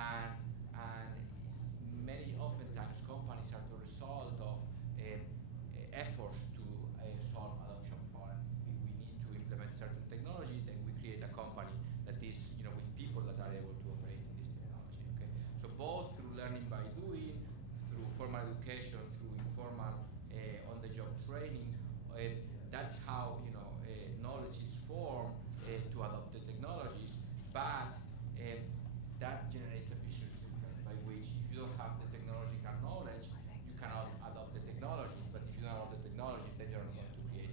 and many oftentimes companies are the result of efforts to solve adoption problem. We need to implement certain technology, then we create a company that is, with people that are able to operate in this technology. Okay, so both through learning by doing, through formal education, through informal on-the-job training. That's how knowledge is formed to adopt the technologies, but that generates a vicious circle by which if you don't have the technological knowledge, you cannot adopt the technologies. But if you don't adopt the technologies, then you're not going to create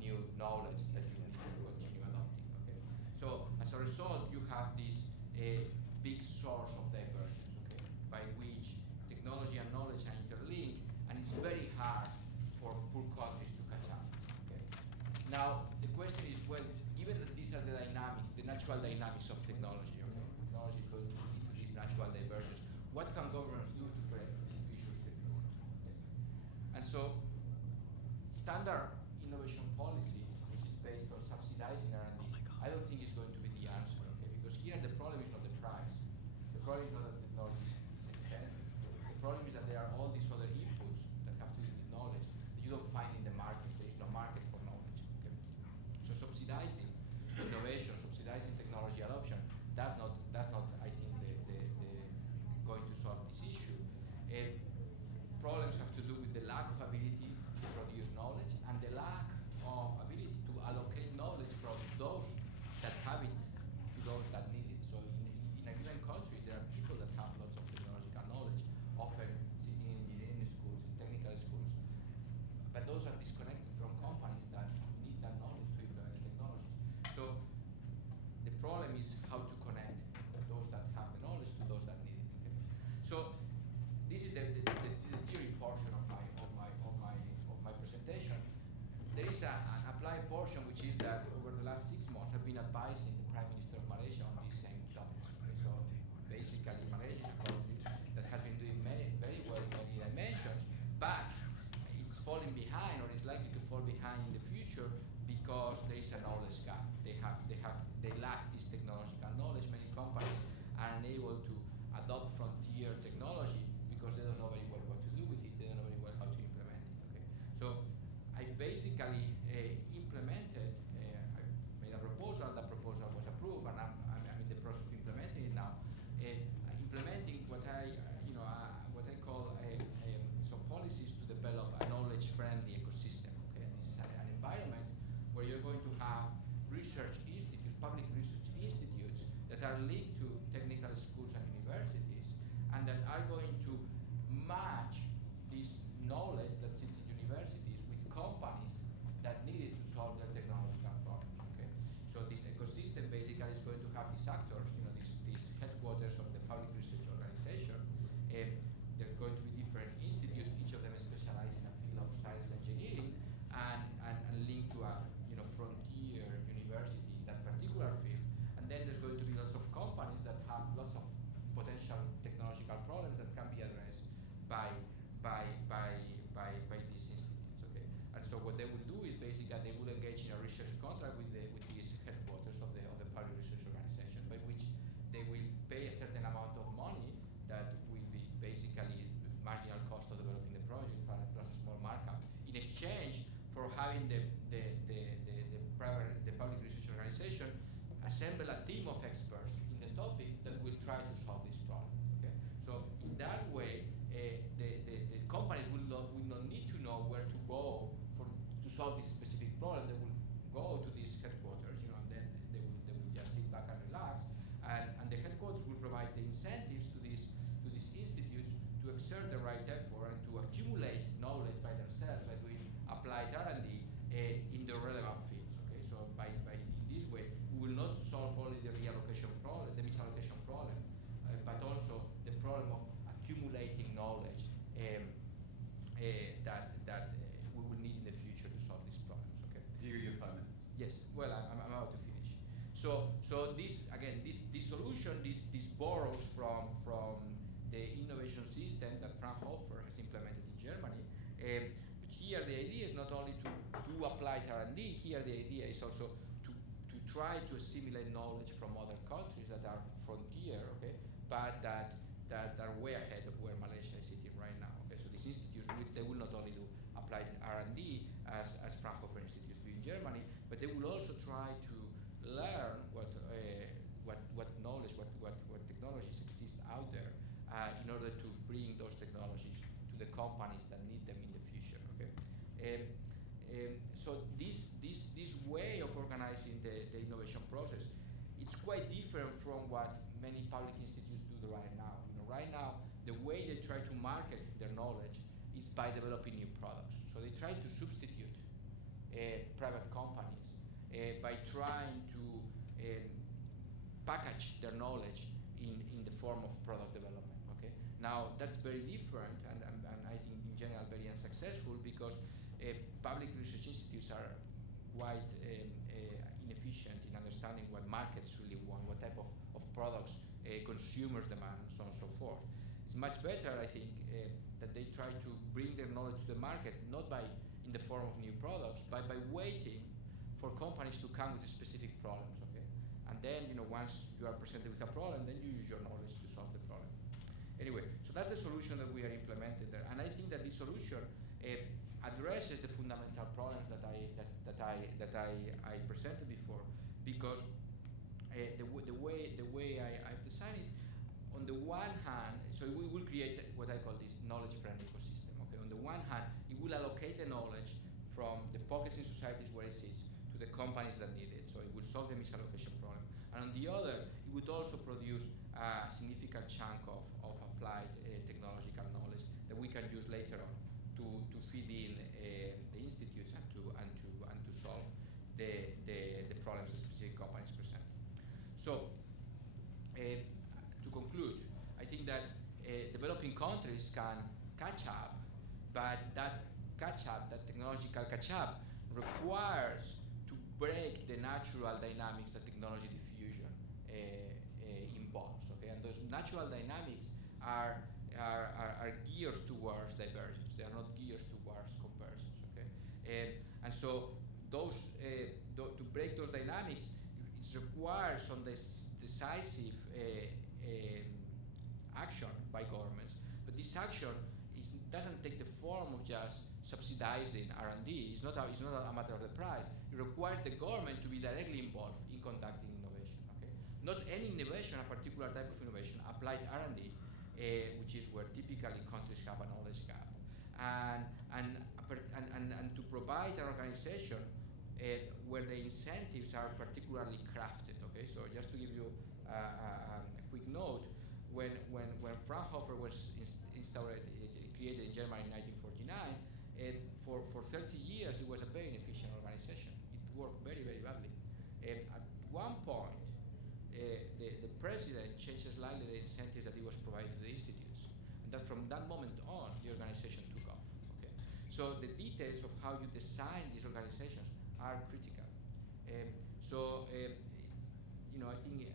new knowledge that you need to continue adopting. Okay, so as a result, you have this big source of divergence. Okay, by which technology and knowledge are interlinked, and it's very hard for poor countries to catch up. Okay. Now, the question is, well, given that these are the dynamics, the natural dynamics of technology, okay, technology is going to lead to this natural divergence, what can governments do to correct this vicious circle? Okay. And so, standard innovation policy, which is based on subsidizing R&D, I don't think is going to be the answer, okay, because here the problem is not the price. The problem is not that technology is expensive. The problem is that there are all these other inputs that have to do with knowledge that you don't find in the market. There is no market for knowledge. Okay? So subsidizing innovation, subsidizing technology adoption, that's not I think, going to solve this issue. Problems have to do with the lack of ability to produce knowledge and the lack of ability to allocate knowledge from those that have it to those that need it. So in a given country, there are people that have lots of technological knowledge, often sitting in engineering schools, in technical schools, but those are disconnected from companies that need that knowledge to implement the technologies. So the problem is how to connect those that have the knowledge to those that need it. Okay? So this is the theory portion of my presentation. There is an applied portion, which is that over the last 6 months, I've been advising the Prime Minister of Malaysia on these same topics. Okay? So basically, Malaysia is a country that has been doing very well in many dimensions, but it's falling behind, or is likely to fall behind in the future because there is a knowledge gap. They lack this technological knowledge. Many companies are unable to adopt frontier technology because they don't know very well what to do with it. They don't know very well how to implement it. Okay, so I basically implemented. I made a proposal. That proposal was approved, and I'm in the process of implementing it now. Implementing what I call some policies to develop a knowledge-friendly ecosystem. Okay, this is an environment where you're going to have research institutes, public research institutes that are linked to technical schools and universities, and that are going to match this knowledge that sits in universities with companies that need it to solve their technological problems. Okay, so this ecosystem basically is going to have these actors, these headquarters of the public research organization. There's going to be different institutes, each of them specialized in a field of science and engineering, and linked to a frontier university in that particular field. And then there's going to be lots of companies that have lots of potential technological problems that can be addressed by these institutes. Okay, and so what they will do is basically they will engage in a research contract with these headquarters of the public research organization, by which they will pay a certain amount of money that will be basically marginal cost of developing the project plus a small markup, in exchange for having the public research organization assemble a team of experts in the topic that will try to solve this problem. Okay, so in that way, the companies will not need to know where to go to solve this specific problem. They will go to these headquarters, and then they will just sit back and relax, and the headquarters will provide the incentives to these institutes to exert the right effort and to accumulate knowledge by themselves by doing applied R&D in the relevant fields. Okay, so by in this way, we will not solve only the reallocation problem, the misallocation problem, but also the problem of accumulating knowledge that we will need in the future to solve these problems. Okay. Here you have 5 minutes. Yes. Well, I'm about to finish. So this again, this solution, this borrows from the innovation system that Fraunhofer has implemented in Germany. But here the idea is not only to do applied R&D. Here the idea is also to try to assimilate knowledge from other countries that are frontier, okay, but that are way ahead of where Malaysia is sitting right now. Okay, so these institutes, they will not only do applied R&D as Fraunhofer institutes do in Germany, but they will also try to learn what knowledge, what technologies exist out there in order to bring those technologies to the companies that need them in the future. Okay, so this way of organizing the innovation process, it's quite different from what many public institutes do right now. Right now, the way they try to market their knowledge is by developing new products. So they try to substitute private companies by trying to package their knowledge in the form of product development. Okay. Now that's very different, and I think in general very unsuccessful, because public research institutes are quite inefficient in understanding what markets really want, what type of products consumers demand, and so on and so forth. It's much better, I think, that they try to bring their knowledge to the market, not in the form of new products, but by waiting for companies to come with specific problems. Okay, and then once you are presented with a problem, then you use your knowledge to solve the problem. Anyway, so that's the solution that we are implementing there, and I think that this solution addresses the fundamental problems that I presented before, because the way I've designed it, on the one hand, so we will create what I call this knowledge-friendly ecosystem. Okay, on the one hand, it will allocate the knowledge from the pockets in societies where it sits to the companies that need it. So it will solve the misallocation problem. And on the other, it would also produce a significant chunk of applied technological knowledge that we can use later on to feed in the institutes and to solve the problems that specific companies present. So to conclude, I think that developing countries can catch up, but that technological catch up requires to break the natural dynamics that technology diffusion involves. Okay, and those natural dynamics are geared towards divergence. They are not geared towards convergence. Okay, and so those to break those dynamics, it requires some decisive action by governments. But this action doesn't take the form of just subsidizing R&D. It's not a matter of the price. It requires the government to be directly involved in conducting innovation. Okay, not any innovation, a particular type of innovation, applied R&D, which is where typically countries have a knowledge gap, and to provide an organization where the incentives are particularly crafted. Okay, so just to give you a quick note, when Fraunhofer was created in Germany in 1949, for 30 years it was a very inefficient organization. It worked very, very badly. At one point, the president changed slightly the incentives that he was providing to the institutes, and that from that moment on, the organization took off. Okay, so the details of how you design these organizations are critical. I think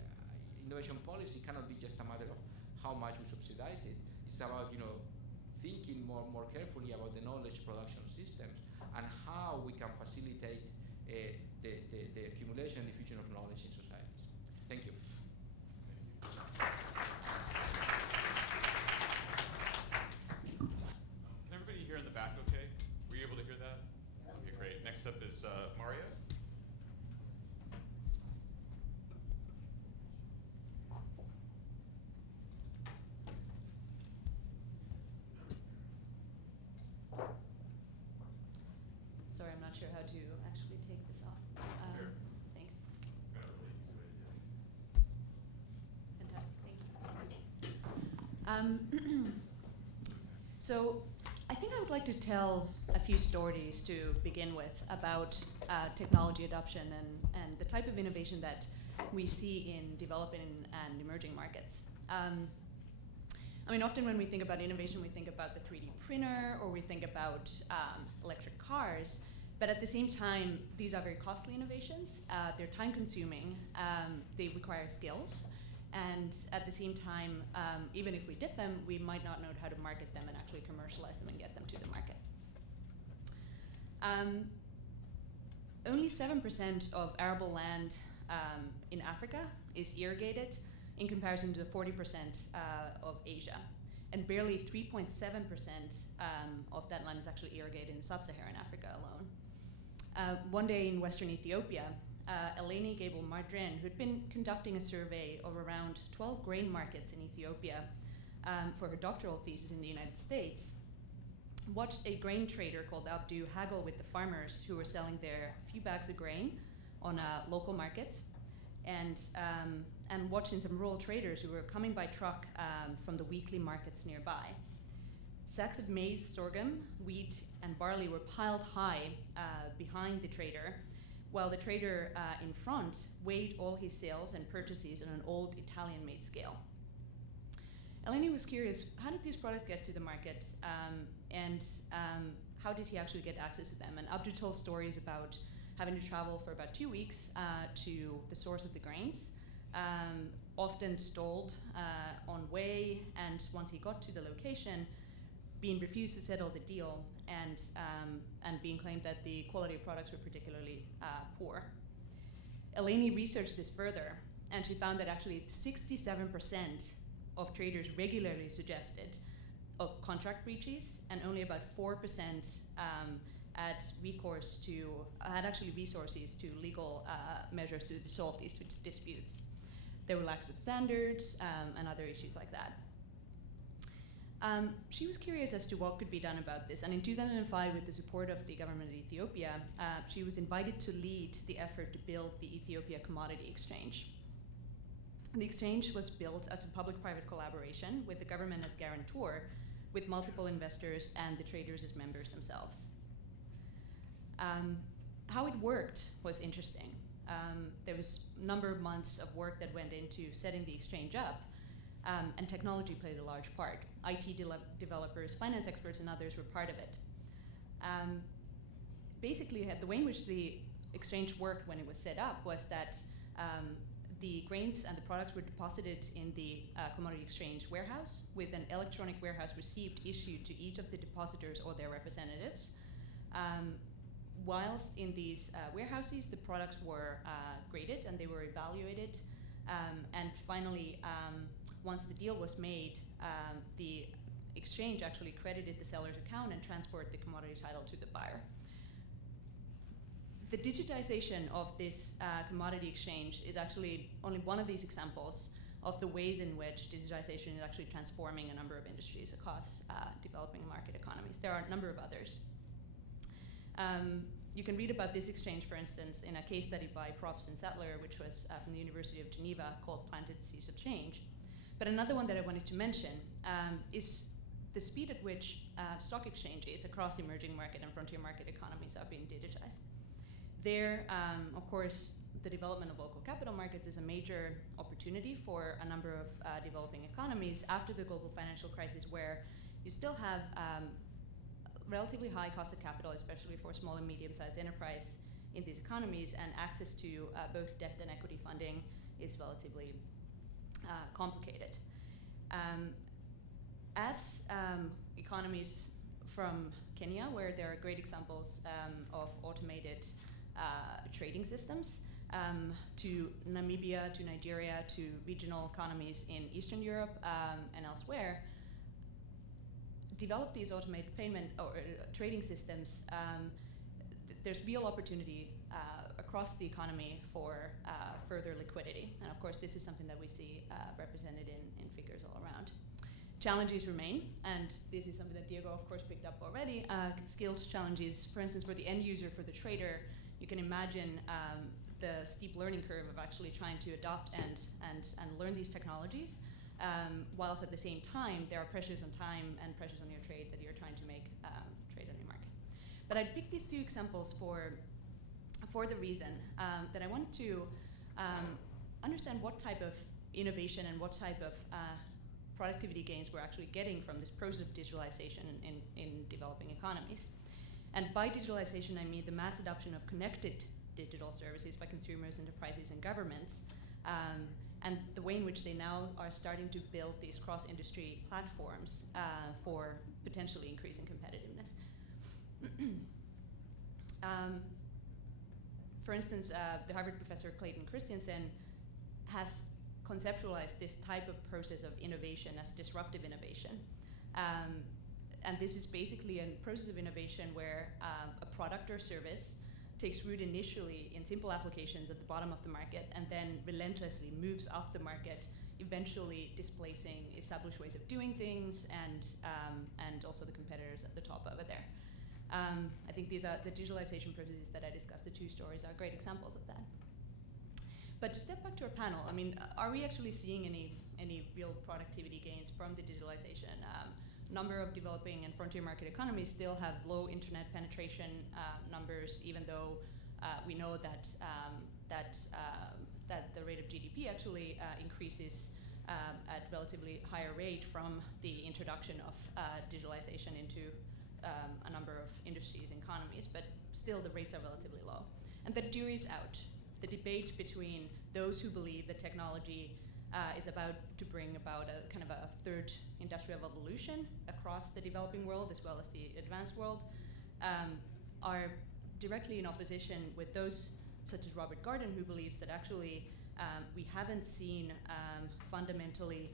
innovation policy cannot be just a matter of how much we subsidize it. It's about thinking more carefully about the knowledge production systems and how we can facilitate the accumulation and diffusion of knowledge in societies. Thank you. Can everybody hear in the back okay? Were you able to hear that? Okay, great. Next up is Mario. Sorry, I'm not sure how to actually take this off. Sure. Thanks. Fantastic, thank you. So I think I would like to tell a few stories to begin with about technology adoption and the type of innovation that we see in developing and emerging markets. Often when we think about innovation, we think about the 3D printer, or we think about electric cars. But at the same time, these are very costly innovations. They're time-consuming. They require skills. And at the same time, even if we did them, we might not know how to market them and actually commercialize them and get them to the market. Only 7% of arable land in Africa is irrigated. in comparison to the 40% of Asia. And barely 3.7% of that land is actually irrigated in sub-Saharan Africa alone. One day in Western Ethiopia, Eleni Gable-Mardren, who'd been conducting a survey of around 12 grain markets in Ethiopia for her doctoral thesis in the United States, watched a grain trader called Abdu haggle with the farmers who were selling their few bags of grain on a local market, and watching some rural traders who were coming by truck from the weekly markets nearby. Sacks of maize, sorghum, wheat, and barley were piled high behind the trader, while the trader in front weighed all his sales and purchases on an old Italian-made scale. Eleni was curious, how did these products get to the market, and how did he actually get access to them? And Abdu told stories about having to travel for about 2 weeks to the source of the grains, often stalled on way, and once he got to the location, being refused to settle the deal, and being claimed that the quality of products were particularly poor. Eleni researched this further, and she found that actually 67% of traders regularly suggested of contract breaches, and only about 4% had actually resources to legal measures to resolve these disputes. There were lacks of standards and other issues like that. She was curious as to what could be done about this, and in 2005, with the support of the government of Ethiopia, she was invited to lead the effort to build the Ethiopia Commodity Exchange. The exchange was built as a public-private collaboration with the government as guarantor, with multiple investors and the traders as members themselves. How it worked was interesting. There was a number of months of work that went into setting the exchange up, and technology played a large part. IT developers, finance experts, and others were part of it. Basically, the way in which the exchange worked when it was set up was that the grains and the products were deposited in the commodity exchange warehouse, with an electronic warehouse receipt issued to each of the depositors or their representatives. Whilst in these warehouses, the products were graded and they were evaluated. And finally, once the deal was made, the exchange actually credited the seller's account and transferred the commodity title to the buyer. The digitization of this commodity exchange is actually only one of these examples of the ways in which digitization is actually transforming a number of industries across developing market economies. There are a number of others. You can read about this exchange, for instance, in a case study by Probst and Sattler, which was from the University of Geneva, called Planted Seeds of Change. But another one that I wanted to mention is the speed at which stock exchanges across emerging market and frontier market economies are being digitized. There, of course, the development of local capital markets is a major opportunity for a number of developing economies after the global financial crisis, where you still have relatively high cost of capital, especially for small and medium-sized enterprise in these economies, and access to both debt and equity funding is relatively complicated. As economies from Kenya, where there are great examples of automated trading systems, to Namibia, to Nigeria, to regional economies in Eastern Europe and elsewhere, develop these automated payment or trading systems. There's real opportunity across the economy for further liquidity. And of course, this is something that we see represented in figures all around. Challenges remain, and this is something that Diego, of course, picked up already. Skills challenges, for instance, for the end user, for the trader, you can imagine the steep learning curve of actually trying to adopt and learn these technologies, whilst at the same time, there are pressures on time and pressures on your trade that you're trying to make trade on your market. But I picked these two examples for the reason that I wanted to understand what type of innovation and what type of productivity gains we're actually getting from this process of digitalization in developing economies. And by digitalization, I mean the mass adoption of connected digital services by consumers, enterprises, and governments, and the way in which they now are starting to build these cross-industry platforms for potentially increasing competitiveness. For instance, the Harvard professor Clayton Christensen has conceptualized this type of process of innovation as disruptive innovation. And this is basically a process of innovation where a product or service takes root initially in simple applications at the bottom of the market and then relentlessly moves up the market, eventually displacing established ways of doing things and also the competitors at the top over there. I think these are the digitalization processes that I discussed. The two stories are great examples of that. But to step back to our panel, I mean, are we actually seeing any real productivity gains from the digitalization? Number of developing and frontier market economies still have low internet penetration numbers, even though we know that the rate of GDP actually increases at relatively higher rate from the introduction of digitalization into a number of industries and economies, but still the rates are relatively low. And the jury's out. The debate between those who believe that technology is about to bring about a kind of a third industrial revolution across the developing world as well as the advanced world are directly in opposition with those such as Robert Garden, who believes that actually we haven't seen fundamentally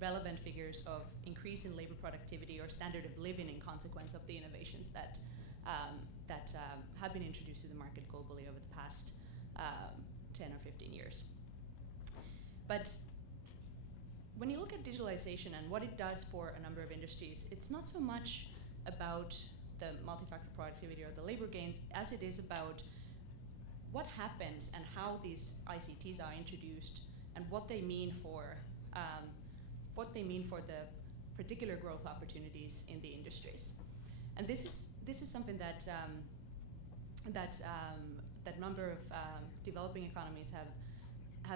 relevant figures of increase in labor productivity or standard of living in consequence of the innovations that have been introduced to the market globally over the past 10 or 15 years. But when you look at digitalization and what it does for a number of industries, it's not so much about the multi-factor productivity or the labor gains as it is about what happens and how these ICTs are introduced and what they mean for the particular growth opportunities in the industries. And this is something that that number of developing economies have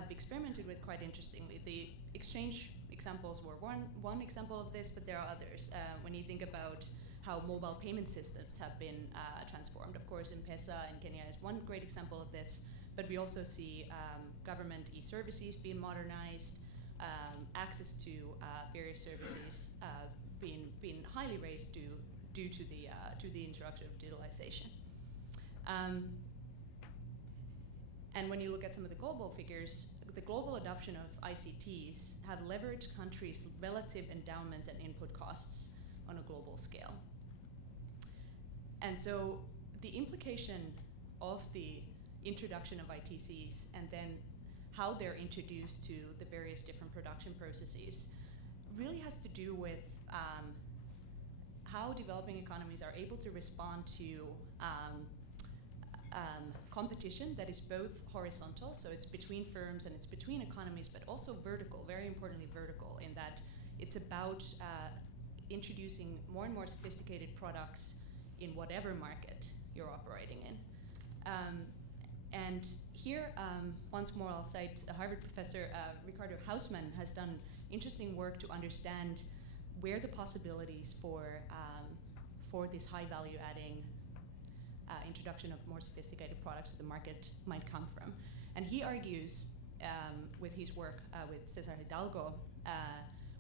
experimented with quite interestingly. The exchange examples were one example of this, but there are others. When you think about how mobile payment systems have been transformed, of course, M-Pesa in Kenya is one great example of this, but we also see government e-services being modernized, access to various services being highly raised due to the introduction of digitalization. And when you look at some of the global figures, the global adoption of ICTs have leveraged countries' relative endowments and input costs on a global scale. And so the implication of the introduction of ITCs and then how they're introduced to the various different production processes really has to do with how developing economies are able to respond to competition that is both horizontal, so it's between firms and it's between economies, but also vertical, very importantly vertical, in that it's about introducing more and more sophisticated products in whatever market you're operating in. And here, once more, I'll cite a Harvard professor, Ricardo Hausmann, has done interesting work to understand where the possibilities for this high value adding introduction of more sophisticated products to the market might come from. And he argues with his work with Cesar Hidalgo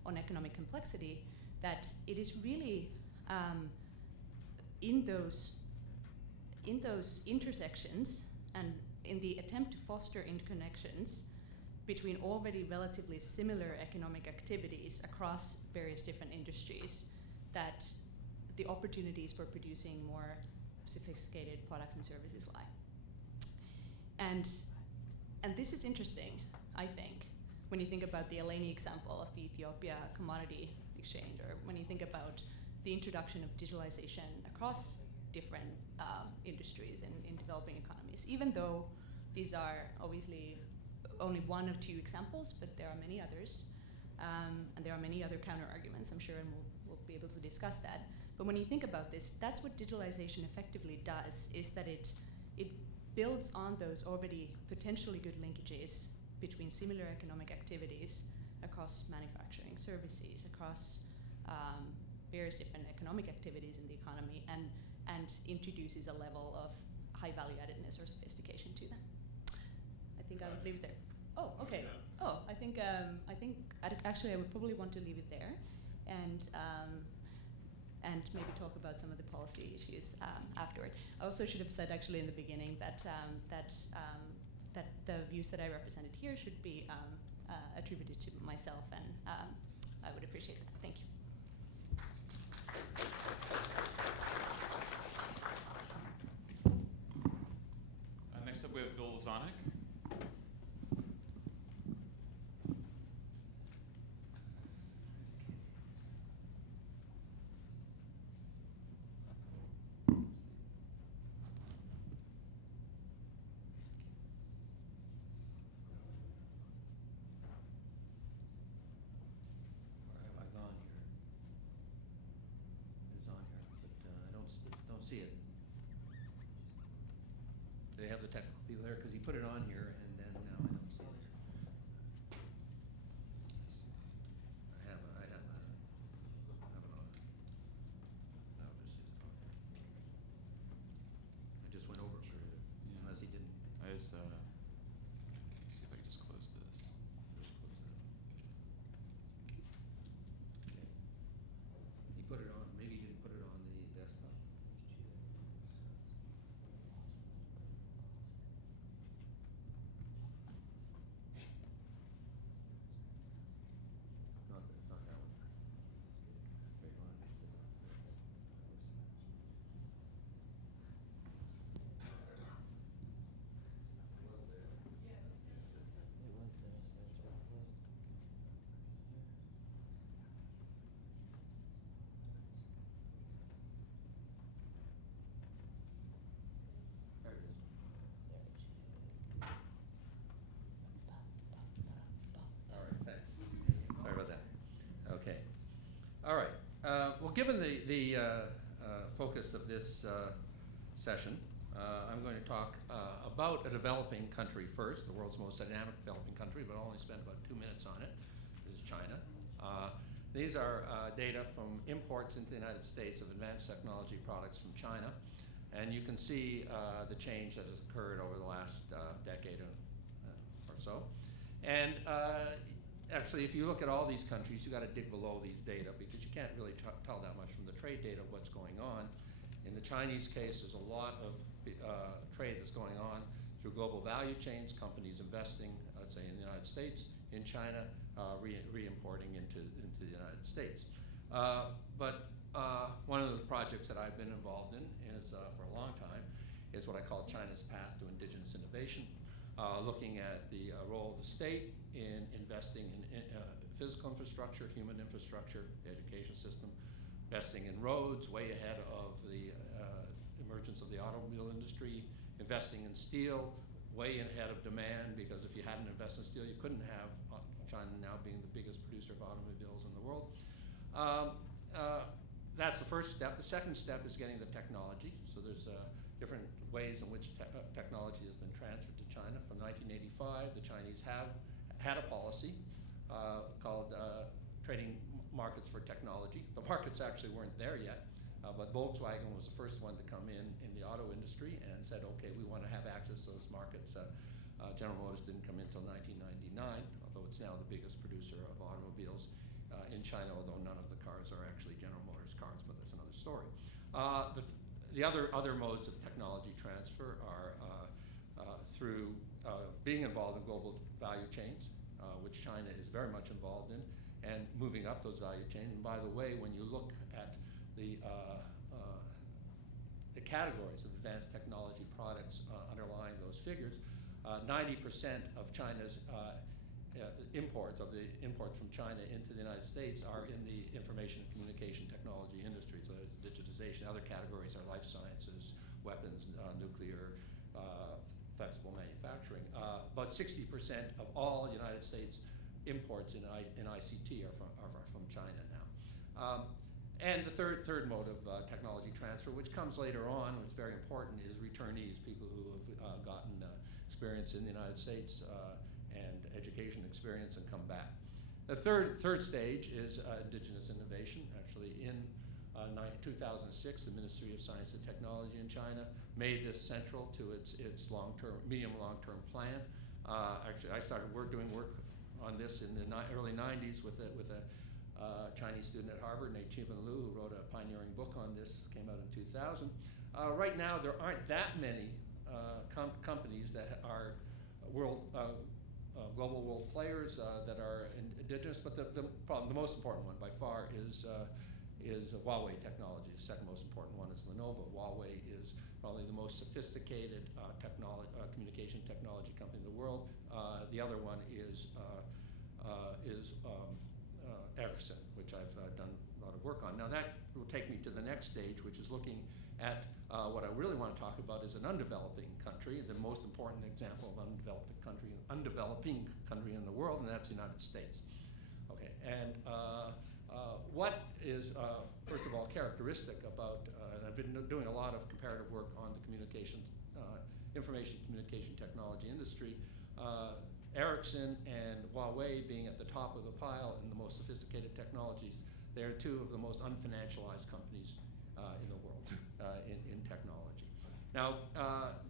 on economic complexity that it is really in those intersections and in the attempt to foster interconnections between already relatively similar economic activities across various different industries that the opportunities for producing more sophisticated products and services lie. And this is interesting, I think, when you think about the Eleni example of the Ethiopia commodity exchange, or when you think about the introduction of digitalization across different industries in developing economies, even though these are obviously only one of two examples, but there are many others, and there are many other counter-arguments, I'm sure, and we'll be able to discuss that. But when you think about this, that's what digitalization effectively does, is that it builds on those already potentially good linkages between similar economic activities across manufacturing, services, across various different economic activities in the economy, and introduces a level of high value addedness or sophistication to them. I think I would leave it there. Oh, okay. Oh, I think actually I would probably want to leave it there, and maybe talk about some of the policy issues afterward. I also should have said actually in the beginning that that the views that I represented here should be attributed to myself, and I would appreciate that. Thank you. Next up, we have Bill Zonik. See it. They have the technical people there because he put it on here, and then now I don't see it. I have it on. No, this is on. I just went over it for you, unless he didn't. Let's see if I can just close this. Just close that. Okay. He put it on. Maybe he didn't put it on the desktop. It's not that one. Wait, hold on. There it is. All right, thanks. Sorry about that. Okay. All right. Well, given the focus of this session, I'm going to talk about a developing country first, the world's most dynamic developing country, but I'll only spend about 2 minutes on it. This is China. These are data from imports into the United States of advanced technology products from China. And you can see the change that has occurred over the last decade or so. And actually, if you look at all these countries, you've got to dig below these data because you can't really tell that much from the trade data of what's going on. In the Chinese case, there's a lot of trade that's going on through global value chains, companies investing, let's say, in the United States, in China, re-importing into the United States. But one of the projects that I've been involved in is, for a long time, is what I call China's Path to Indigenous Innovation, looking at the role of the state in investing in physical infrastructure, human infrastructure, the education system, investing in roads, way ahead of the emergence of the automobile industry, investing in steel, way ahead of demand, because if you hadn't invested in steel, you couldn't have China now being the biggest producer of automobiles in the world. That's the first step. The second step is getting the technology. So there's different ways in which technology has been transferred to China. From 1985, the Chinese have had a policy called trading markets for technology. The markets actually weren't there yet, but Volkswagen was the first one to come in the auto industry and said, okay, we want to have access to those markets. General Motors didn't come in until 1999, although it's now the biggest producer of automobiles in China, although none of the cars are actually General Motors cars, but that's another story. The other modes of technology transfer are through being involved in global value chains, which China is very much involved in, and moving up those value chains. And by the way, when you look at the categories of advanced technology products underlying those figures, 90% of China's imports from China into the United States are in the information and communication technology industry. So there's digitization. Other categories are life sciences, weapons, nuclear, flexible manufacturing. But 60% of all United States imports in ICT are from China now. And the third mode of technology transfer, which comes later on, which is very important, is returnees, people who have gotten experience in the United States and education experience and come back. The third stage is Indigenous Innovation. Actually, in 2006, the Ministry of Science and Technology in China made this central to its medium long-term plan. Actually, I started doing work on this in the early 90s with a Chinese student at Harvard, named Qivin Liu, who wrote a pioneering book on this, came out in 2000. Right now, there aren't that many companies that are global world players that are indigenous, but the most important one by far is Huawei technology. The second most important one is Lenovo. Huawei is probably the most sophisticated communication technology company in the world. The other one is Ericsson, which I've done a lot of work on. Now that will take me to the next stage, which is looking at what I really want to talk about is an undeveloping country, the most important example of undeveloping country in the world, and that's the United States. Okay, and what is, first of all, characteristic about, and I've been doing a lot of comparative work on the information communication technology industry, Ericsson and Huawei being at the top of the pile in the most sophisticated technologies, they're two of the most unfinancialized companies in the world in technology. Now,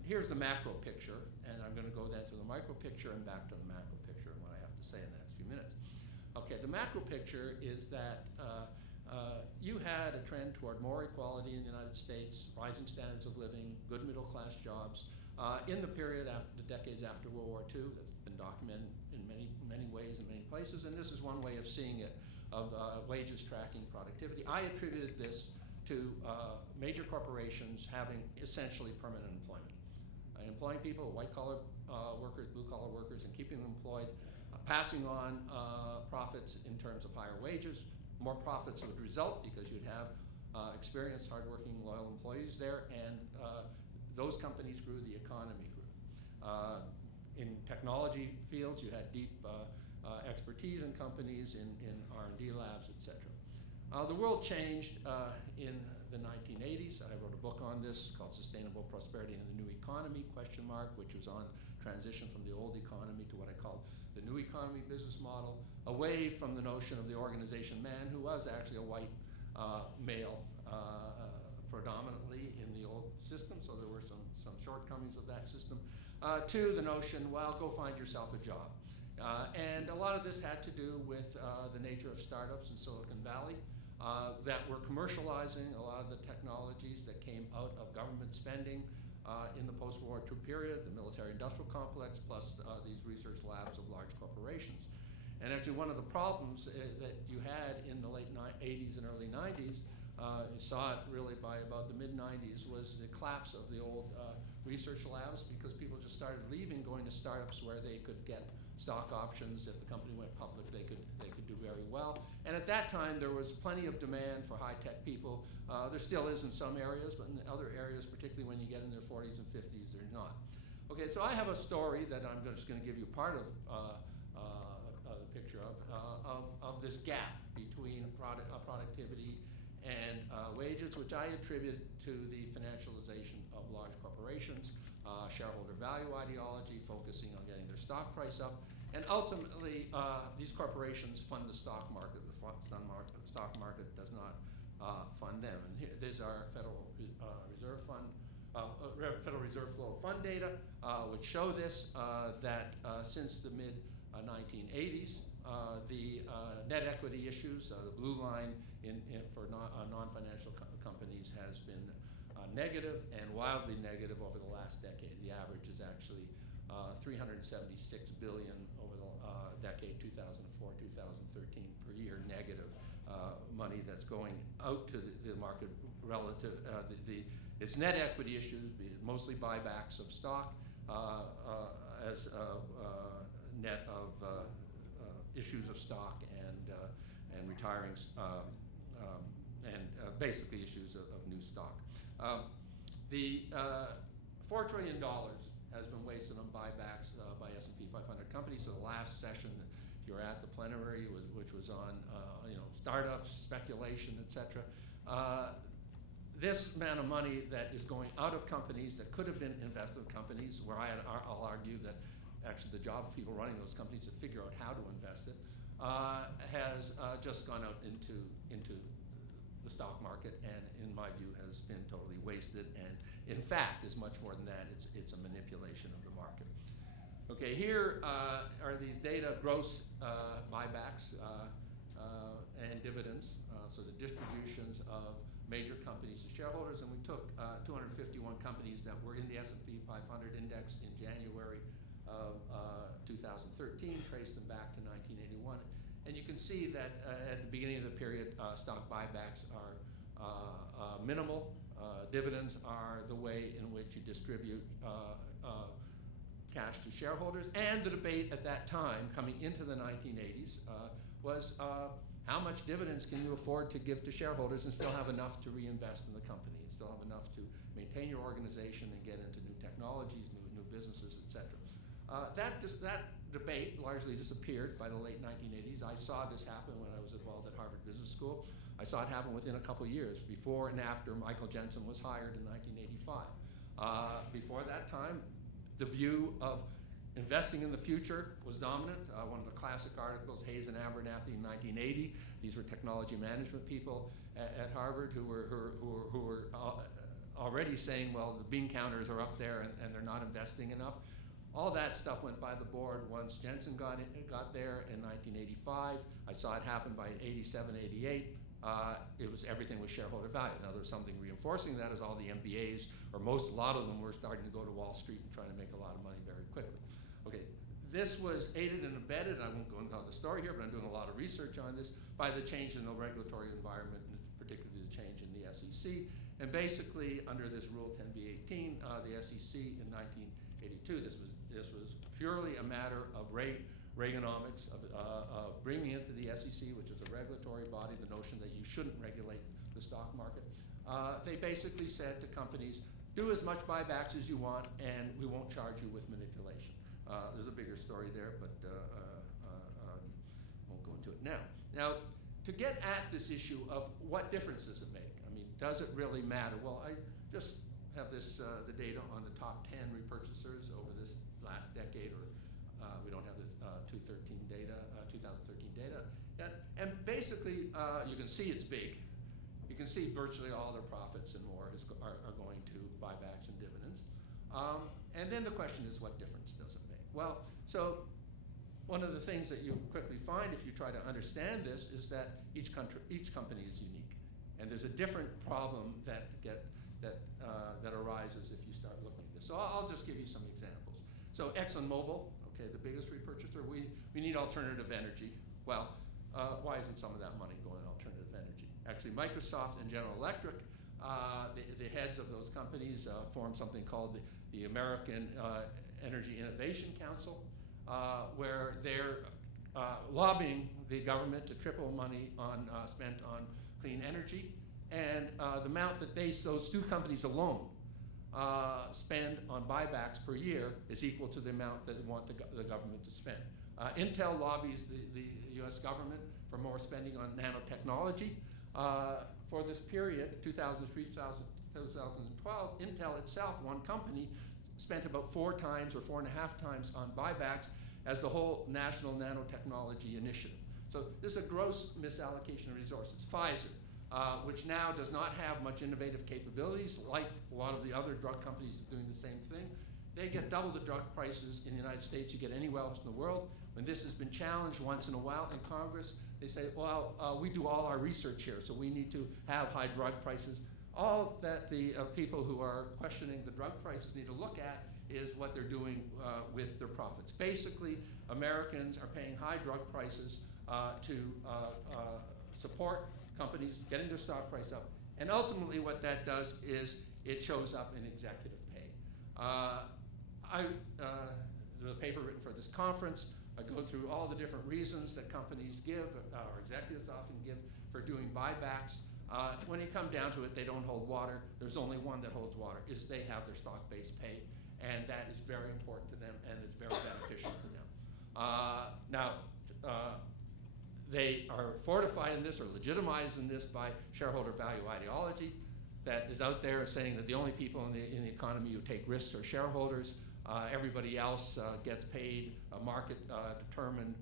here's the macro picture, and I'm going to go then to the micro picture and back to the macro picture and what I have to say in the next few minutes. Okay, the macro picture is that you had a trend toward more equality in the United States, rising standards of living, good middle class jobs in the period after the decades after World War II. That's been documented in many ways in many places, and this is one way of seeing it, of wages tracking productivity. I attributed this to major corporations having essentially permanent employment. Employing people, white-collar workers, blue-collar workers, and keeping them employed, passing on profits in terms of higher wages. More profits would result because you'd have experienced, hardworking, loyal employees there, and those companies grew, the economy grew. In technology fields, you had deep expertise in companies, in R&D labs, et cetera. The world changed in the 1980s. I wrote a book on this called Sustainable Prosperity in the New Economy, which was on transition from the old economy to what I call the new economy business model, away from the notion of the organization man, who was actually a white male predominantly in the old system, so there were some shortcomings of that system, to the notion, well, go find yourself a job. And a lot of this had to do with the nature of startups in Silicon Valley that were commercializing a lot of the technologies that came out of government spending in the post-World War II period, the military-industrial complex, plus these research labs of large corporations. And actually one of the problems that you had in the late 80s and early 90s, you saw it really by about the mid-90s, was the collapse of the old research labs, because people just started leaving, going to startups where they could get stock options. If the company went public, they could do very well. And at that time, there was plenty of demand for high-tech people. There still is in some areas, but in other areas, particularly when you get in their 40s and 50s, they're not. Okay, so I have a story that I'm just going to give you part of the picture of this gap between productivity and wages, which I attribute to the financialization of large corporations, shareholder value ideology, focusing on getting their stock price up, and ultimately these corporations fund the stock market. The stock market does not fund them. And here, there's our Federal Reserve Fund, Federal Reserve Flow Fund data, which show this, that since the mid-1980s, the net equity issues, the blue line for non-financial companies has been negative and wildly negative over the last decade. The average is actually $376 billion over the decade 2004-2013 per year negative money that's going out to the market relative. Its net equity issues, mostly buybacks of stock, as net of issues of stock and retiring and basically issues of new stock. The $4 trillion has been wasted on buybacks by S&P 500 companies. So the last session that you were at, the plenary, which was on startups, speculation, et cetera. This amount of money that is going out of companies that could have been invested in companies, where I'll argue that actually the job of people running those companies to figure out how to invest it, has just gone out into the stock market, and in my view has been totally wasted, and in fact is much more than that. It's a manipulation of the market. Okay, here are these data, gross buybacks and dividends, so the distributions of major companies to shareholders, and we took 251 companies that were in the S&P 500 index in January of 2013, traced them back to 1981. And you can see that at the beginning of the period, stock buybacks are minimal. Dividends are the way in which you distribute cash to shareholders. And the debate at that time, coming into the 1980s, was how much dividends can you afford to give to shareholders and still have enough to reinvest in the company, and still have enough to maintain your organization and get into new technologies, new businesses, et cetera. That debate largely disappeared by the late 1980s. I saw this happen when I was involved at Harvard Business School. I saw it happen within a couple years, before and after Michael Jensen was hired in 1985. Before that time, the view of investing in the future was dominant. One of the classic articles, Hayes and Abernathy in 1980. These were technology management people at Harvard who were already saying, well, the bean counters are up there and they're not investing enough. All that stuff went by the board once Jensen got there in 1985. I saw it happen by 87, 88. Everything was shareholder value. Now there's something reinforcing that, as all the MBAs, or a lot of them, were starting to go to Wall Street and trying to make a lot of money very quickly. Okay, this was aided and abetted, I won't go into all the story here, but I'm doing a lot of research on this, by the change in the regulatory environment, and particularly the change in the SEC. And basically, under this Rule 10b-18, the SEC in 1982, this was purely a matter of Reaganomics, of bringing into the SEC, which is a regulatory body, the notion that you shouldn't regulate the stock market. They basically said to companies, do as much buybacks as you want, and we won't charge you with manipulation. There's a bigger story there, but won't go into it now. Now, to get at this issue of what difference does it make? I mean, does it really matter? Well, I just have this, the data on the top 10 repurchasers over this last decade, or we don't have the 2013 data yet. And basically, you can see it's big. You can see virtually all their profits and more are going to buybacks and dividends. And then the question is, what difference does it make? Well, so one of the things that you quickly find if you try to understand this is that each company is unique. And there's a different problem that arises if you start looking at this. So I'll just give you some examples. So ExxonMobil, okay, the biggest repurchaser, we need alternative energy. Well, why isn't some of that money going to alternative energy? Actually, Microsoft and General Electric, the heads of those companies formed something called the American Energy Innovation Council, where they're lobbying the government to triple money spent on clean energy. And the amount that those two companies alone spend on buybacks per year is equal to the amount that they want the government to spend. Intel lobbies the US government for more spending on nanotechnology. For this period, 2003 2012, Intel itself, one company, spent about 4 times or 4.5 times on buybacks as the whole national nanotechnology initiative. So this is a gross misallocation of resources. Pfizer, which now does not have much innovative capabilities, like a lot of the other drug companies are doing the same thing. They get double the drug prices in the United States you get anywhere else in the world. When this has been challenged once in a while in Congress, they say, well, we do all our research here, so we need to have high drug prices. All that the people who are questioning the drug prices need to look at is what they're doing with their profits. Basically, Americans are paying high drug prices to support companies getting their stock price up. And ultimately what that does is it shows up in executive pay. The paper written for this conference, I go through all the different reasons that companies give, or executives often give, for doing buybacks. When you come down to it, they don't hold water. There's only one that holds water, is they have their stock-based pay. And that is very important to them, and it's very beneficial to them. They are fortified in this or legitimized in this by shareholder value ideology that is out there saying that the only people in the economy who take risks are shareholders. Everybody else gets paid a market-determined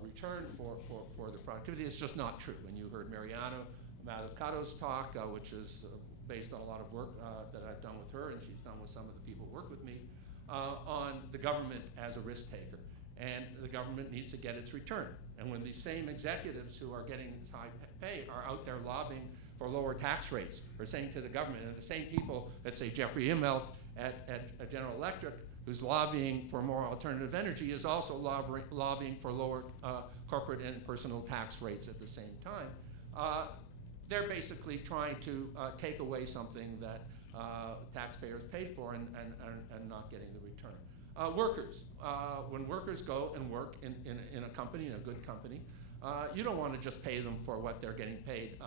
return for the productivity. It's just not true. When you heard Mariano Mazzucato's talk, which is based on a lot of work that I've done with her, and she's done with some of the people who work with me, on the government as a risk taker. And the government needs to get its return. And when these same executives who are getting this high pay are out there lobbying for lower tax rates, or saying to the government, and the same people that say Jeffrey Immelt at General Electric who's lobbying for more alternative energy is also lobbying for lower corporate and personal tax rates at the same time. They're basically trying to take away something that taxpayers paid for and not getting the return. Workers, when workers go and work in a company, in a good company, you don't want to just pay them for what they're getting paid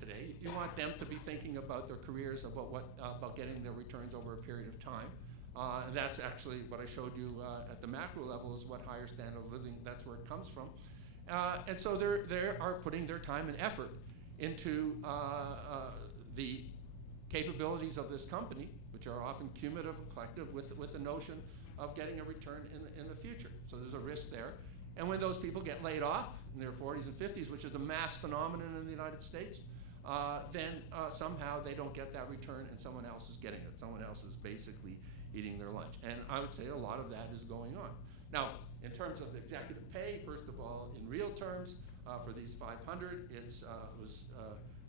today. You want them to be thinking about their careers, about getting their returns over a period of time. And that's actually what I showed you at the macro level is what higher standard of living, that's where it comes from. And so they are putting their time and effort into the capabilities of this company, which are often cumulative, collective, with the notion of getting a return in the future. So there's a risk there. And when those people get laid off in their 40s and 50s, which is a mass phenomenon in the United States, then somehow they don't get that return and someone else is getting it. Someone else is basically eating their lunch. And I would say a lot of that is going on. Now, in terms of the executive pay, first of all, in real terms, for these 500, it was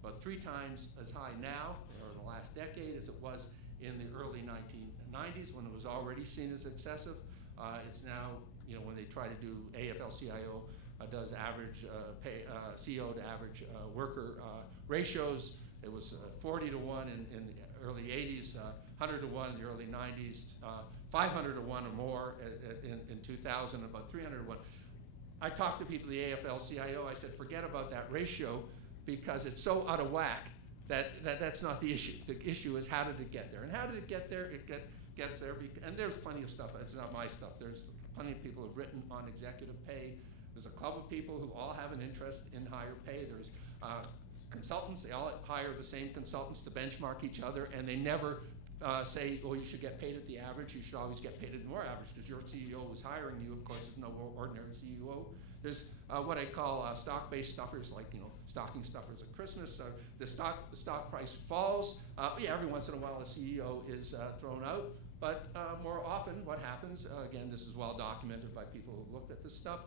about 3 times as high now, or in the last decade, as it was in the early 1990s when it was already seen as excessive. It's now, when they try to do AFL-CIO does average CEO to average worker ratios. It was 40 to 1 in the early 80s, 100 to 1 in the early 90s, 500 to 1 or more in 2000, about 300 to 1. I talked to people at the AFL-CIO. I said, forget about that ratio because it's so out of whack that's not the issue. The issue is how did it get there? And how did it get there? It gets there, and there's plenty of stuff. It's not my stuff. There's plenty of people who have written on executive pay. There's a club of people who all have an interest in higher pay. There's consultants. They all hire the same consultants to benchmark each other, and they never say, oh, you should get paid at the average. You should always get paid at more average because your CEO was hiring you. Of course, there's no ordinary CEO. There's what I call stock-based stuffers, like stocking stuffers at Christmas. The stock price falls. Yeah, every once in a while a CEO is thrown out. But more often, what happens? Again, this is well documented by people who've looked at this stuff.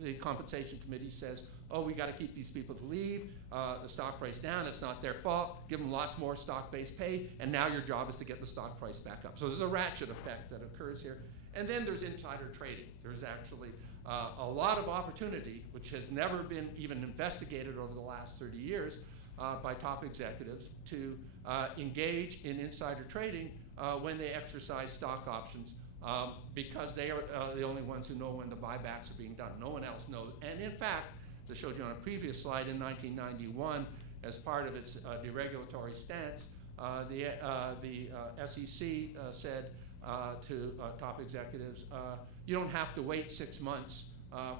The compensation committee says, oh, we got to keep these people to leave, the stock price down, it's not their fault, give them lots more stock-based pay, and now your job is to get the stock price back up. So there's a ratchet effect that occurs here. And then there's insider trading. There's actually a lot of opportunity, which has never been even investigated over the last 30 years by top executives, to engage in insider trading when they exercise stock options. Because they are the only ones who know when the buybacks are being done. No one else knows. And in fact, as I showed you on a previous slide, in 1991, as part of its deregulatory stance, the SEC said to top executives, you don't have to wait 6 months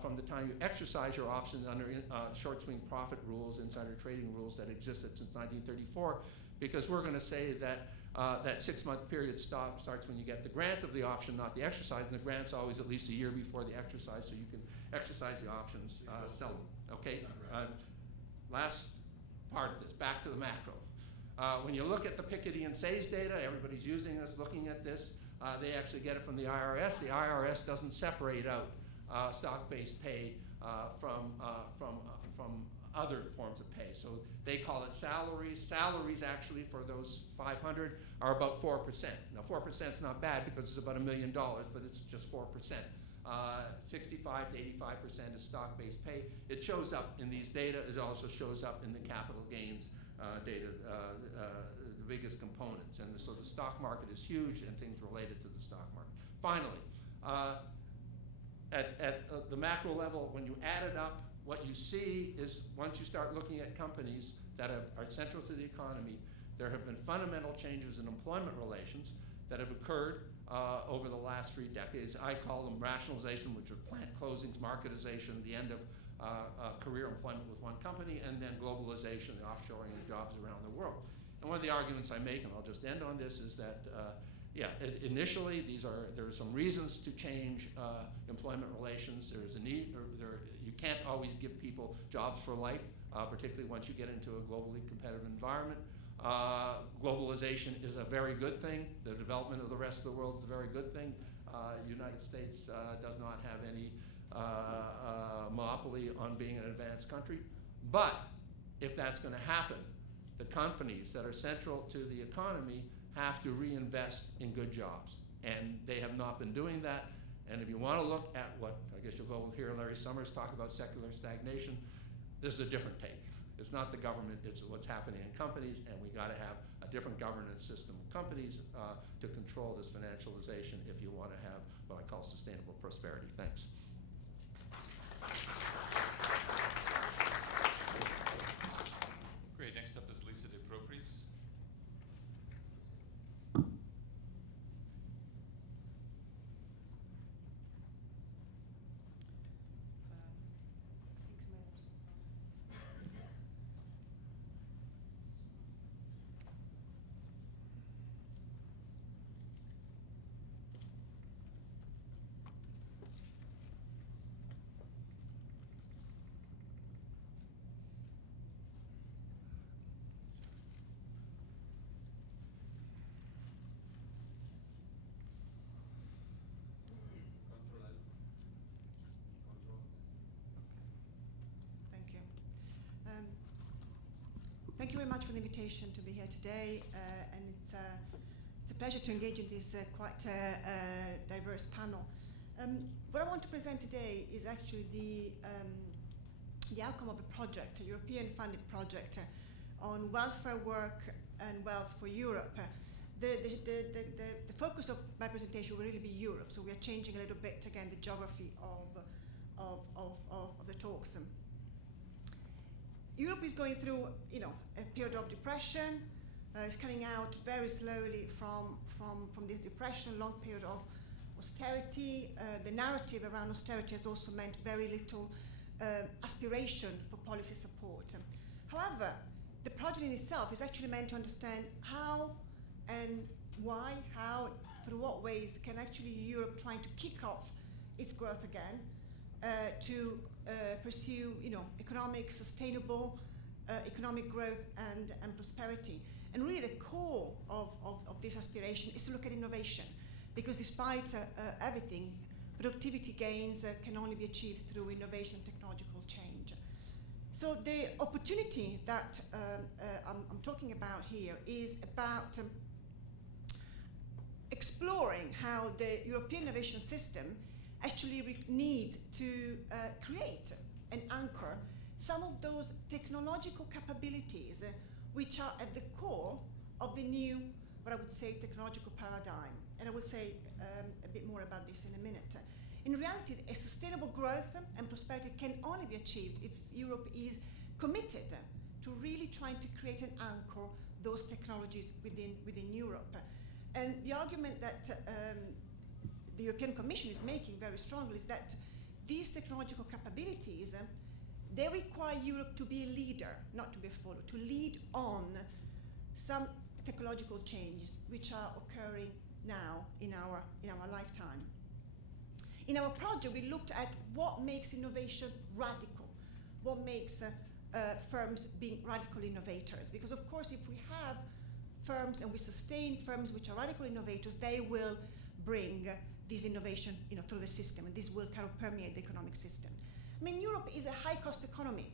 from the time you exercise your options under short swing profit rules, insider trading rules that existed since 1934, because we're going to say that that 6-month period starts when you get the grant of the option, not the exercise. And the grant's always at least a year before the exercise, so you can exercise the options, sell them. Okay. Last part of this, back to the macro. When you look at the Piketty and Say's data, everybody's using this, looking at this. They actually get it from the IRS. The IRS doesn't separate out stock-based pay from other forms of pay. So they call it salaries. Salaries actually for those 500 are about 4%. Now 4% is not bad because it's about $1 million, but it's just 4%. 65 to 85% is stock-based pay. It shows up in these data. It also shows up in the capital gains data, the biggest components. And so the stock market is huge and things related to the stock market. Finally, at the macro level, when you add it up, what you see is once you start looking at companies that are central to the economy, there have been fundamental changes in employment relations that have occurred over the last 3 decades. I call them rationalization, which are plant closings, marketization, the end of career employment with one company, and then globalization, the offshoring of jobs around the world. And one of the arguments I make, and I'll just end on this, is that initially there are some reasons to change employment relations. There's a need, you can't always give people jobs for life, particularly once you get into a globally competitive environment. Globalization is a very good thing. The development of the rest of the world is a very good thing. The United States does not have any monopoly on being an advanced country. But if that's going to happen, the companies that are central to the economy have to reinvest in good jobs. And they have not been doing that. And if you want to look at what, I guess you'll go hear Larry Summers talk about secular stagnation, this is a different take. It's not the government, it's what's happening in companies, and we got to have a different governance system of companies to control this financialization if you want to have what I call sustainable prosperity. Thanks. Great, next up is Lisa de Propries. Thank you very much for the invitation to be here today, and it's a pleasure to engage in this quite diverse panel. What I want to present today is actually the outcome of a project, a European-funded project on welfare work and wealth for Europe. The focus of my presentation will really be Europe, so we are changing a little bit, again, the geography of the talks. Europe is going through, a period of depression. It's coming out very slowly from this depression, long period of austerity. The narrative around austerity has also meant very little aspiration for policy support. However, the project in itself is actually meant to understand how and why, through what ways can actually Europe trying to kick off its growth again, to pursue, economic, sustainable economic growth and prosperity. And really the core of this aspiration is to look at innovation, because despite everything, productivity gains can only be achieved through innovation and technological change. So the opportunity that I'm talking about here is about exploring how the European innovation system actually need to create and anchor some of those technological capabilities which are at the core of the new, what I would say, technological paradigm. And I will say a bit more about this in a minute. In reality, a sustainable growth and prosperity can only be achieved if Europe is committed to really trying to create and anchor those technologies within Europe. And the argument that the European Commission is making very strongly is that these technological capabilities, they require Europe to be a leader, not to be a follower, to lead on some technological changes which are occurring now in our lifetime. In our project, we looked at what makes innovation radical, what makes firms being radical innovators. Because of course, if we have firms and we sustain firms which are radical innovators, they will bring this innovation, through the system, and this will kind of permeate the economic system. I mean, Europe is a high-cost economy,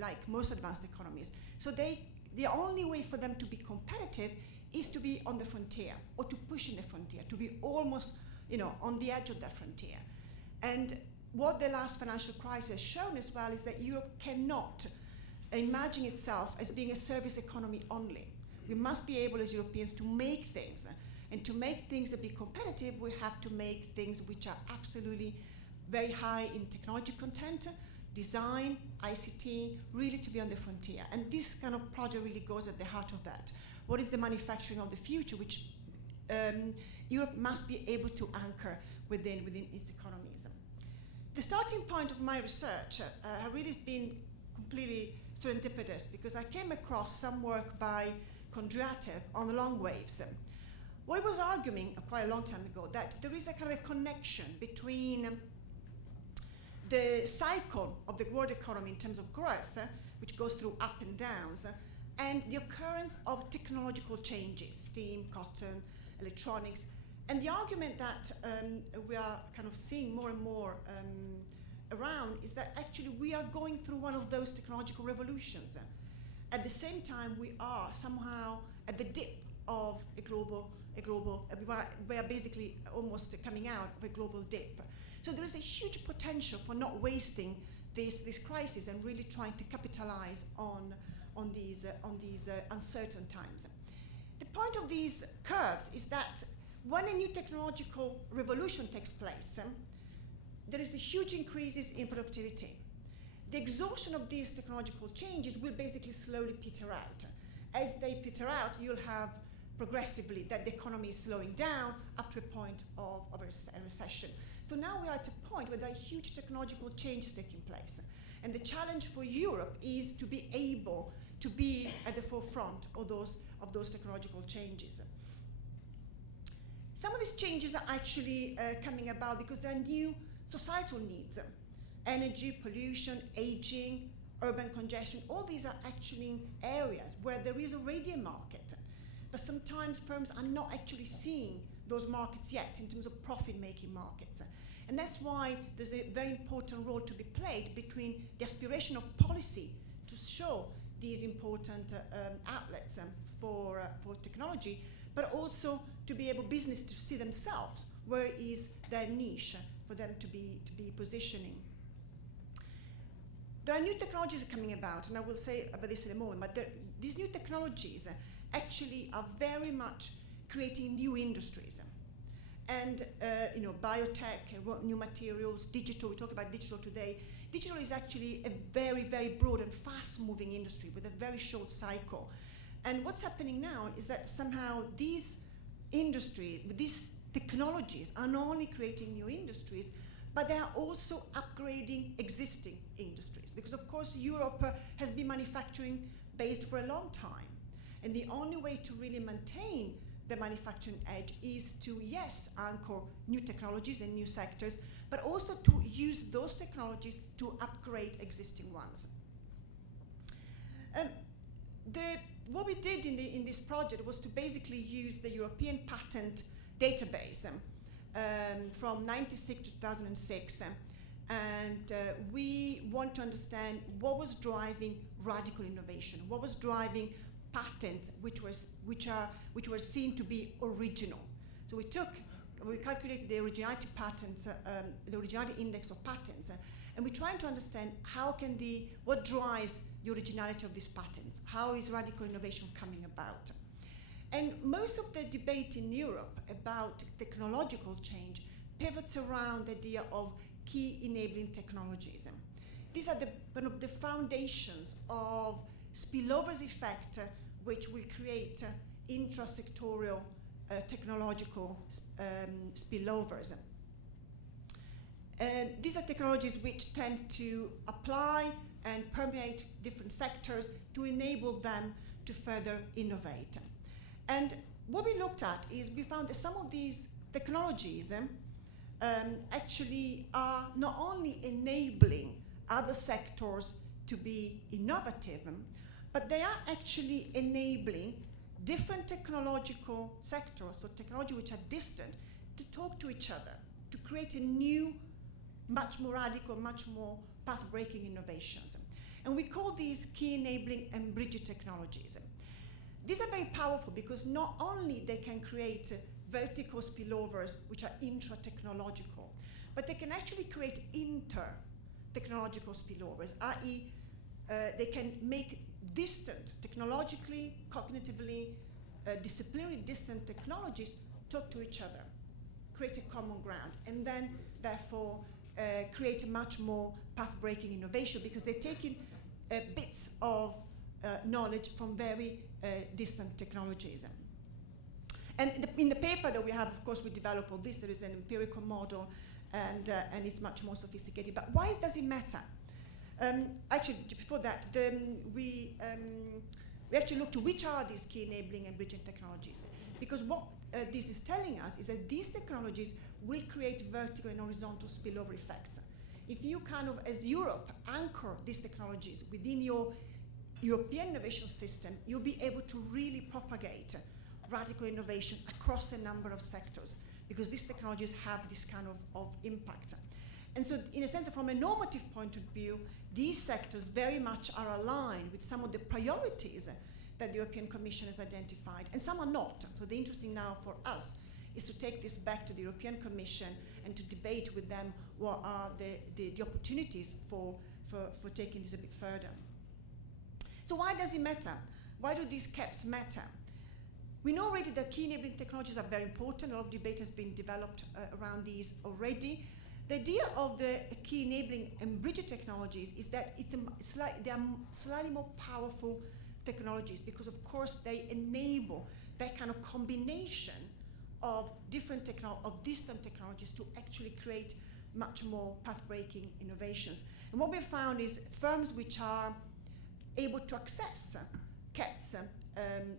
like most advanced economies. So the only way for them to be competitive is to be on the frontier, or to push in the frontier, to be almost, on the edge of that frontier. And what the last financial crisis has shown as well is that Europe cannot imagine itself as being a service economy only. We must be able as Europeans to make things. And to make things that be competitive, we have to make things which are absolutely very high in technology content, design, ICT, really to be on the frontier. And this kind of project really goes at the heart of that. What is the manufacturing of the future, which Europe must be able to anchor within its economies. The starting point of my research has really been completely serendipitous, because I came across some work by Kondratev on the long waves. Well, he was arguing quite a long time ago that there is a kind of a connection between the cycle of the world economy in terms of growth, which goes through up and downs, and the occurrence of technological changes, steam, cotton, electronics. And the argument that we are kind of seeing more and more around is that actually we are going through one of those technological revolutions. At the same time, we are somehow at the dip of a global, we are basically almost coming out of a global dip. So there is a huge potential for not wasting this crisis and really trying to capitalize on these uncertain times. The point of these curves is that when a new technological revolution takes place, there is a huge increases in productivity. The exhaustion of these technological changes will basically slowly peter out. As they peter out, you'll have progressively that the economy is slowing down up to a point of a recession. So now we are at a point where there are huge technological changes taking place. And the challenge for Europe is to be able to be at the forefront of those technological changes. Some of these changes are actually coming about because there are new societal needs. Energy, pollution, aging, urban congestion, all these are actually areas where there is already a market. But sometimes firms are not actually seeing those markets yet in terms of profit-making markets. And that's why there's a very important role to be played between the aspiration of policy to show these important outlets for technology, but also to be able business to see themselves where is their niche for them to be positioning. There are new technologies coming about, and I will say about this in a moment, but these new technologies actually are very much creating new industries. And biotech, new materials, digital, we talk about digital today. Digital is actually a very, very broad and fast-moving industry with a very short cycle. And what's happening now is that somehow these industries, these technologies are not only creating new industries, but they are also upgrading existing industries. Because of course Europe has been manufacturing based for a long time. And the only way to really maintain the manufacturing edge is to, yes, anchor new technologies and new sectors, but also to use those technologies to upgrade existing ones. What we did in this project was to basically use the European patent database from 1996 to 2006, and we want to understand what was driving radical innovation, what was driving patents which were seen to be original. So we calculated the originality patents, the originality index of patents, and we're trying to understand what drives the originality of these patents, how is radical innovation coming about. And most of the debate in Europe about technological change pivots around the idea of key enabling technologies. These are one of the foundations of spillovers effect, which will create intra-sectorial technological spillovers. These are technologies which tend to apply and permeate different sectors to enable them to further innovate. And what we looked at is we found that some of these technologies actually are not only enabling other sectors to be innovative, but they are actually enabling different technological sectors, so technology which are distant, to talk to each other, to create a new, much more radical, much more path-breaking innovations. And we call these key enabling and bridge technologies. These are very powerful because not only they can create vertical spillovers which are intra-technological, but they can actually create inter-technological spillovers, i.e. They can make distant, technologically, cognitively, disciplinarily distant technologies talk to each other, create a common ground, and then therefore create a much more path-breaking innovation because they're taking bits of knowledge from very distant technologies. And in the paper that we have, of course, we develop all this. There is an empirical model, and it's much more sophisticated. But why does it matter? Actually, before that, we actually looked to which are these key enabling and bridging technologies. Because what this is telling us is that these technologies will create vertical and horizontal spillover effects. If you kind of, as Europe, anchor these technologies within your European innovation system, you'll be able to really propagate radical innovation across a number of sectors because these technologies have this kind of impact. And so, in a sense, from a normative point of view, these sectors very much are aligned with some of the priorities that the European Commission has identified, and some are not. So the interesting now for us is to take this back to the European Commission and to debate with them what are the opportunities for taking this a bit further. So why does it matter? Why do these caps matter? We know already that key enabling technologies are very important. A lot of debate has been developed around these already. The idea of the key enabling and bridge technologies is that they are slightly more powerful technologies because, of course, they enable that kind of combination of distant technologies to actually create much more path-breaking innovations. And what we found is firms which are able to access CAPS,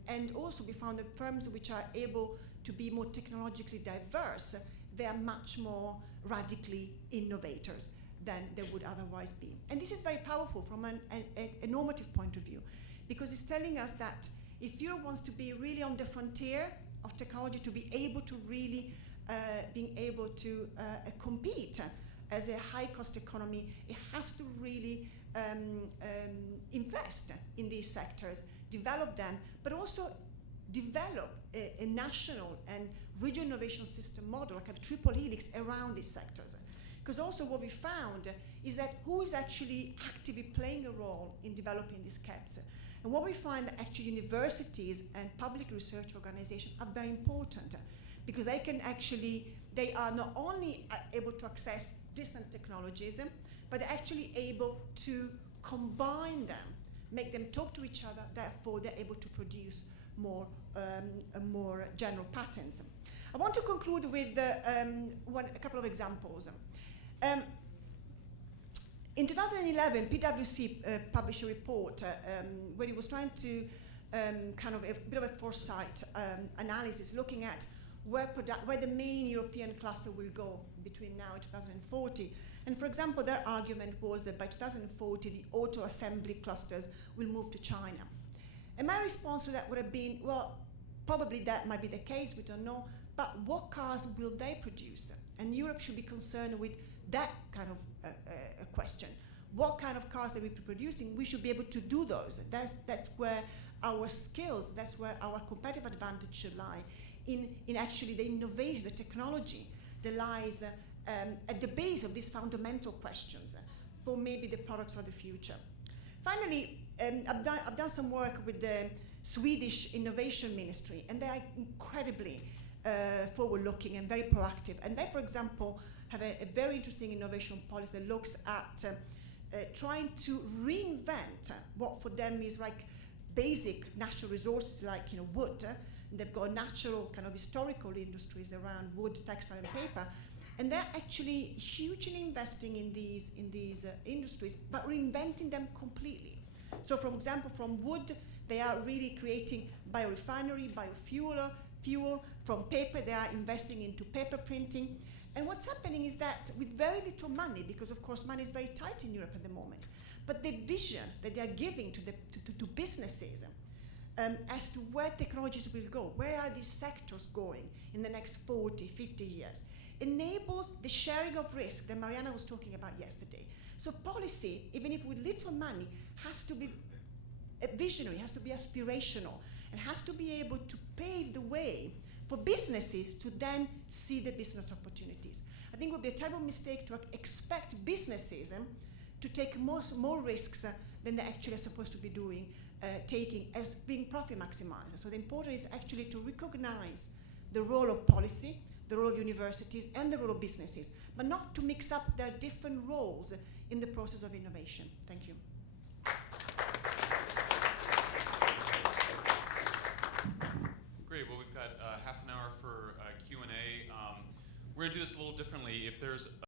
and also we found that firms which are able to be more technologically diverse, they are much more radically innovators than they would otherwise be. And this is very powerful from a normative point of view, because it's telling us that if Europe wants to be really on the frontier of technology, to be able to really being able to compete as a high-cost economy, it has to really invest in these sectors, develop them, but also develop a national and regional innovation system model, like a triple helix around these sectors. Because also what we found is that who is actually actively playing a role in developing these CAPS? And what we find that actually universities and public research organizations are very important, because they are not only able to access distant technologies, but they're actually able to combine them, make them talk to each other, therefore they're able to produce more general patterns. I want to conclude with a couple of examples. In 2011, PwC published a report where it was trying to kind of a bit of a foresight analysis, looking at where the main European cluster will go between now and 2040. And for example, their argument was that by 2040, the auto assembly clusters will move to China. And my response to that would have been, well, probably that might be the case, we don't know, but what cars will they produce? And Europe should be concerned with that kind of a question. What kind of cars they will be producing? We should be able to do those. That's where our skills, that's where our competitive advantage should lie, in actually the innovation, the technology that lies at the base of these fundamental questions for maybe the products of the future. Finally, I've done some work with the Swedish Innovation Ministry, and they are incredibly forward-looking and very proactive. And they, for example, have a very interesting innovation policy that looks at trying to reinvent what for them is like basic natural resources, like wood. And they've got natural kind of historical industries around wood, textile, and paper. And they're actually hugely investing in these industries, but reinventing them completely. So, for example, from wood, they are really creating biorefinery, fuel. From paper, they are investing into paper printing. And what's happening is that with very little money, because of course money is very tight in Europe at the moment, but the vision that they are giving to businesses as to where technologies will go, where are these sectors going in the next 40, 50 years, enables the sharing of risk that Mariana was talking about yesterday. So policy, even if with little money, has to be visionary, has to be aspirational, and has to be able to pave the way for businesses to then see the business opportunities. I think it would be a terrible mistake to expect businesses to take more risks than they actually are supposed to be taking as being profit maximizers. So the important is actually to recognize the role of policy, the role of universities, and the role of businesses, but not to mix up their different roles in the process of innovation. Thank you. Great. Well, we've got half an hour for Q&A. We're going to do this a little differently. If there's